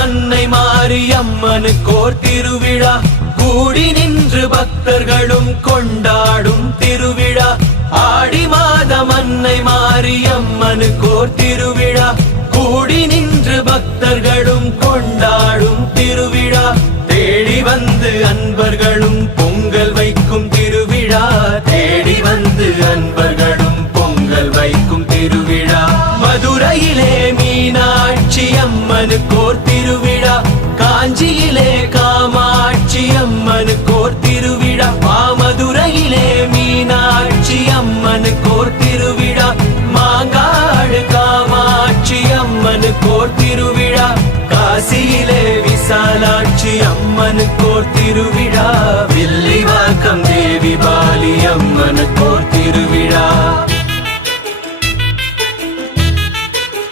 அன்னை மாரியம்மனுக்கோர் திருவிழா கூடி நின்று பக்தர்களும் கொண்டாடும் திருவிழா ஆடி மாதம் அன்னை மாரியம்மனுக்கோர் திருவிழா கூடி நின்று பக்தர்களும் கொண்டாடும் திருவிழா தேடி வந்து அன்பர்களும் பொங்கல் வைக்கும் திருவிழா தேடி வந்து அன்பர்களும் பொங்கல் வைக்கும் திருவிழா மதுரையிலே மீனாட்சி அம்மனுக்கோர் திருவிழா காஞ்சியிலே காமாட்சி அம்மனுக்கோர் திருவிழா மாமதுரையிலே மீனாட்சி அம்மனுக்கோர்